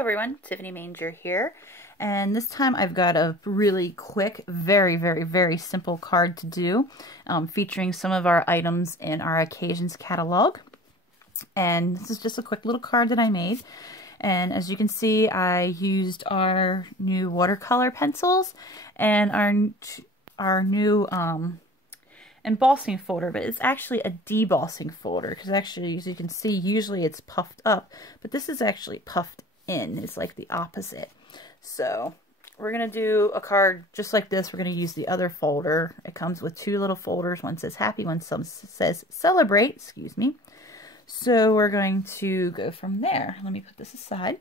everyone, Tiffany Manger here, and this time I've got a really quick, very simple card to do, featuring some of our items in our occasions catalog. And this is just a quick little card that I made, and as you can see, I used our new watercolor pencils and our new embossing folder, but it's actually a debossing folder, because actually, as you can see, usually it's puffed up, but this is actually puffed in. It's like the opposite. So we're gonna do a card just like this. We're gonna use the other folder. It comes with two little folders. One says happy, one says celebrate, excuse me. So we're going to go from there. Let me put this aside.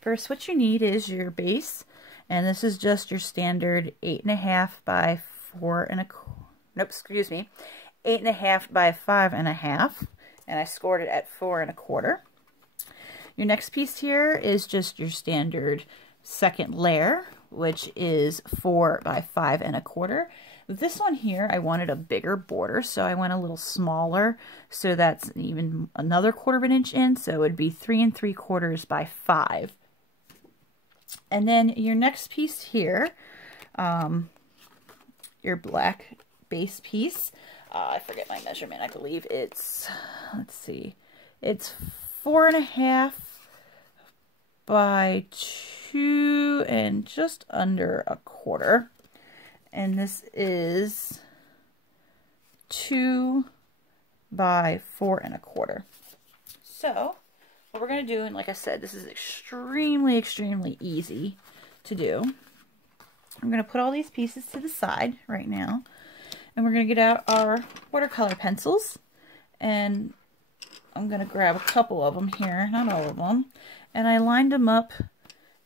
First, what you need is your base, and this is just your standard 8.5 by 4.25. Nope, excuse me, 8.5 by 5.5, and I scored it at 4.25. Your next piece here is just your standard second layer, which is 4 by 5.25. With this one here, I wanted a bigger border, so I went a little smaller, so that's even another 1/4 inch in, so it would be 3 3/4 by 5. And then your next piece here, your black base piece, I forget my measurement, I believe it's, let's see, it's 4.5 by 2 and just under 1/4. And this is 2 by 4.25. So what we're going to do, and like I said, this is extremely easy to do. I'm going to put all these pieces to the side right now, and we're going to get out our watercolor pencils, and I'm going to grab a couple of them here, not all of them, and I lined them up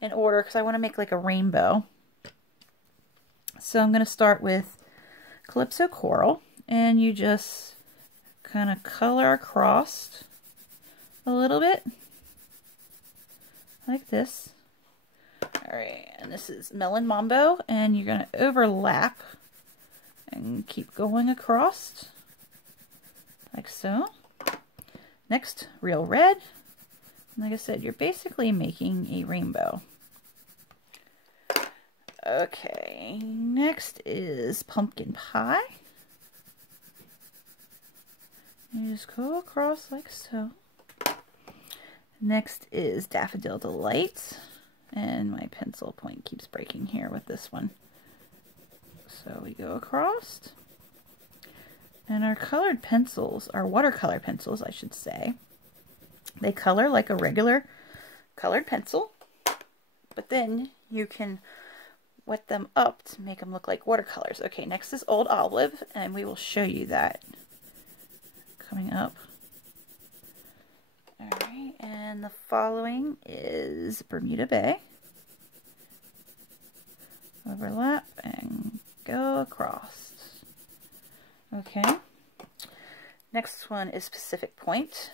in order because I want to make like a rainbow. So I'm going to start with Calypso Coral, and you just kind of color across a little bit like this. Alright, and this is Melon Mambo, and you're going to overlap and keep going across like so. Next, Real Red. Like I said, you're basically making a rainbow. Okay, next is Pumpkin Pie. You just go across like so. Next is Daffodil Delight. And my pencil point keeps breaking here with this one. So we go across. And our colored pencils, our watercolor pencils, I should say, they color like a regular colored pencil, but then you can wet them up to make them look like watercolors. Okay, next is Old Olive, and we will show you that coming up. Alright, and the following is Bermuda Bay. Overlap and go across. Okay. Next one is Pacific Point.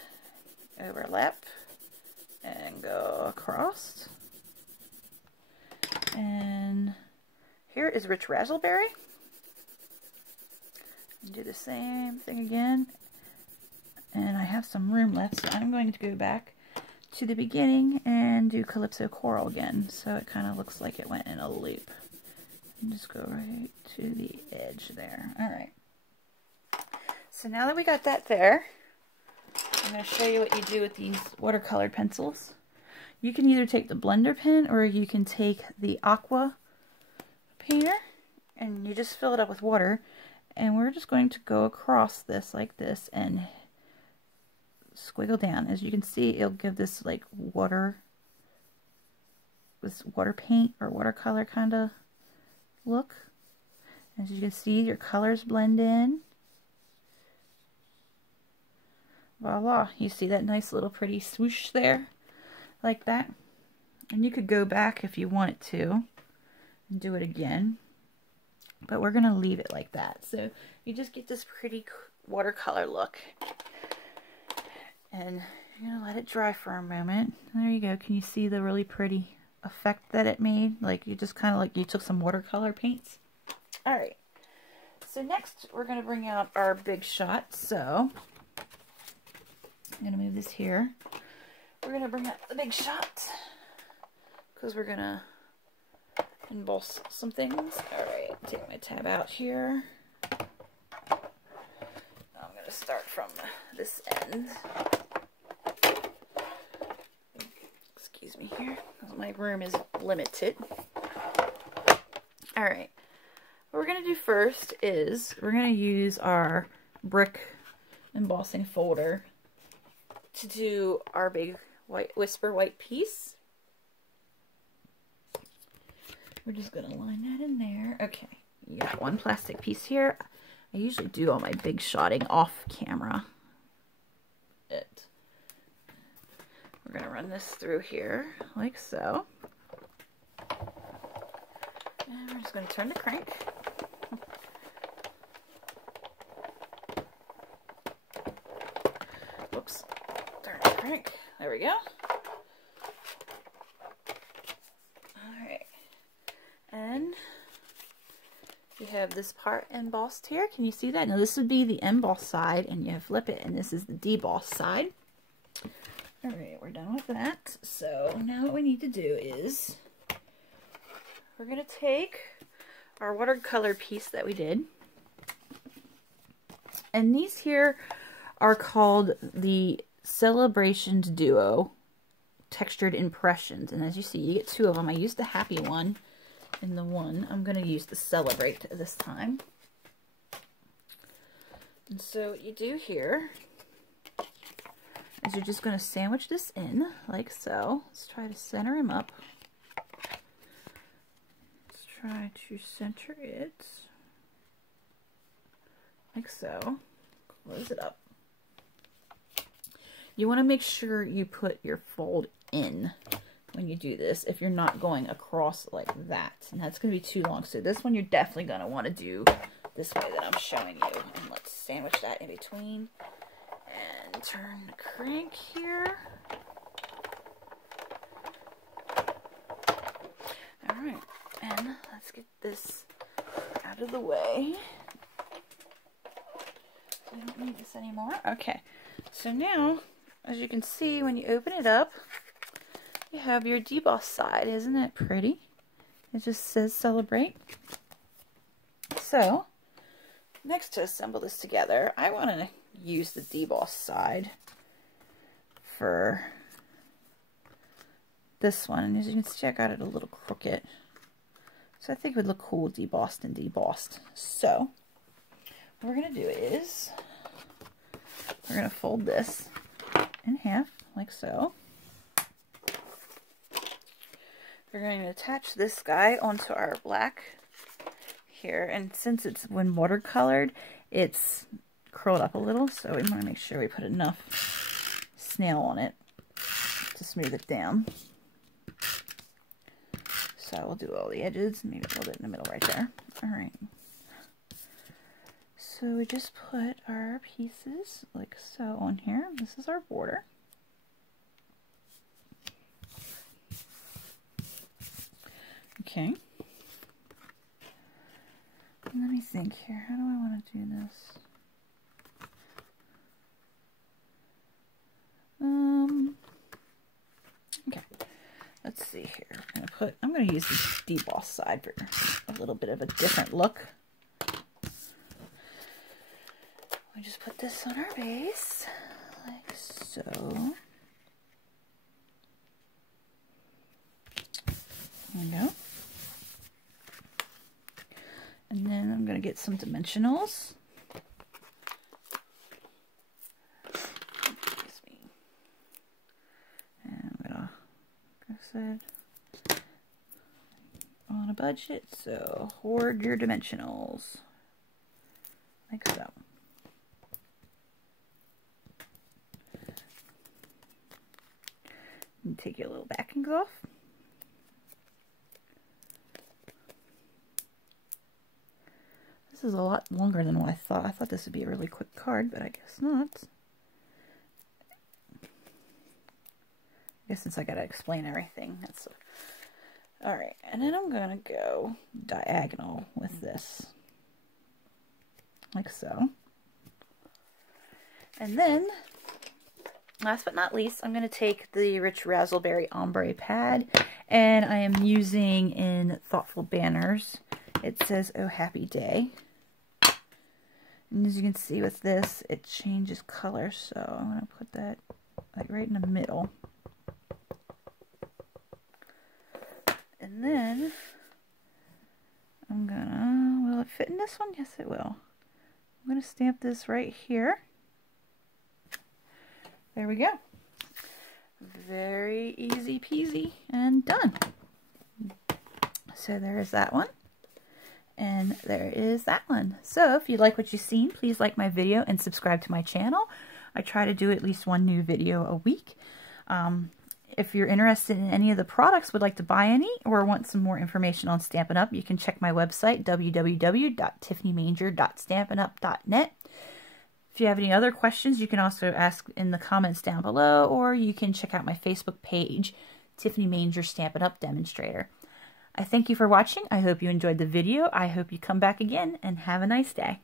Overlap and go across. And here is Rich Razzleberry. Do the same thing again. And I have some room left, so I'm going to go back to the beginning and do Calypso Coral again, so it kind of looks like it went in a loop. And just go right to the edge there. Alright. So now that we got that there, I'm going to show you what you do with these watercolored pencils. You can either take the blender pen, or you can take the aqua painter, and you just fill it up with water, and we're just going to go across this like this and squiggle down. As you can see, it'll give this like water paint or watercolor kind of look. As you can see, your colors blend in. Voila, you see that nice little pretty swoosh there, like that. And you could go back if you wanted to and do it again, but we're going to leave it like that. So you just get this pretty watercolor look. And you're going to let it dry for a moment. There you go. Can you see the really pretty effect that it made? Like you just kind of like you took some watercolor paints. Alright. So next we're going to bring out our big shot. So I'm going to move this here. we're going to bring out the big shot because we're going to emboss some things. Alright, take my tab out here. I'm going to start from this end. Excuse me here, my room is limited. Alright, what we're going to do first is we're going to use our brick embossing folder to do our big white whisper white piece. We're just going to line that in there. Okay, you got one plastic piece here. I usually do all my big shotting off camera. We're going to run this through here like so. And we're just going to turn the crank. Whoops. Turn the crank. There we go. Alright. And you have this part embossed here. Can you see that? Now this would be the embossed side, and you flip it, and this is the debossed side. Alright, we're done with that. So now what we need to do is we're going to take our watercolor piece that we did. And these here are called the Celebrations Duo Textured Impressions. And as you see, you get two of them. I used the happy one and the one I'm going to use to celebrate this time. And so what you do here is you're just going to sandwich this in like so. Let's try to center him up. Let's try to center it like so. Close it up. You want to make sure you put your fold in when you do this if you're not going across like that. And that's going to be too long. So this one you're definitely going to want to do this way that I'm showing you. And let's sandwich that in between. And turn the crank here. Alright, and let's get this out of the way. We don't need this anymore. Okay, so now, as you can see, when you open it up, you have your deboss side. Isn't it pretty? It just says celebrate. So, next to assemble this together, I want to use the deboss side for this one. And as you can see, I got it a little crooked. So I think it would look cool debossed and debossed. So what we're going to do is we're going to fold this in half like so. We're going to attach this guy onto our black here. And since it's when watercolored, it's curled up a little, so we want to make sure we put enough snail on it to smooth it down. So we'll do all the edges, maybe a little bit in the middle right there. Alright. So we just put our pieces like so on here. This is our border. Okay. Let me think here. How do I want to do this? Okay, let's see here. I'm gonna use the deboss side for a little bit of a different look. We just put this on our base, like so. There we go. And then I'm gonna get some dimensionals. On a budget, so hoard your dimensionals like so. And take your little backings off. This is a lot longer than what I thought. I thought this would be a really quick card, but I guess not. I guess since I gotta explain everything, that's alright. And then I'm gonna go diagonal with this, like so. And then last but not least, I'm going to take the Rich Razzleberry Ombre pad, and I am using in Thoughtful Banners. It says, "Oh Happy Day." And as you can see with this, it changes color, so I'm going to put that like right in the middle. And then I'm gonna, will it fit in this one? Yes, it will. I'm gonna stamp this right here. There we go. Very easy peasy and done. So there's that one. And there is that one. So if you like what you've seen, please like my video and subscribe to my channel. I try to do at least one new video a week. If you're interested in any of the products, would like to buy any, or want some more information on Stampin' Up, you can check my website, www.tiffanymanger.stampinup.net. If you have any other questions, you can also ask in the comments down below, or you can check out my Facebook page, Tiffany Manger Stampin' Up Demonstrator. I thank you for watching. I hope you enjoyed the video. I hope you come back again, and have a nice day.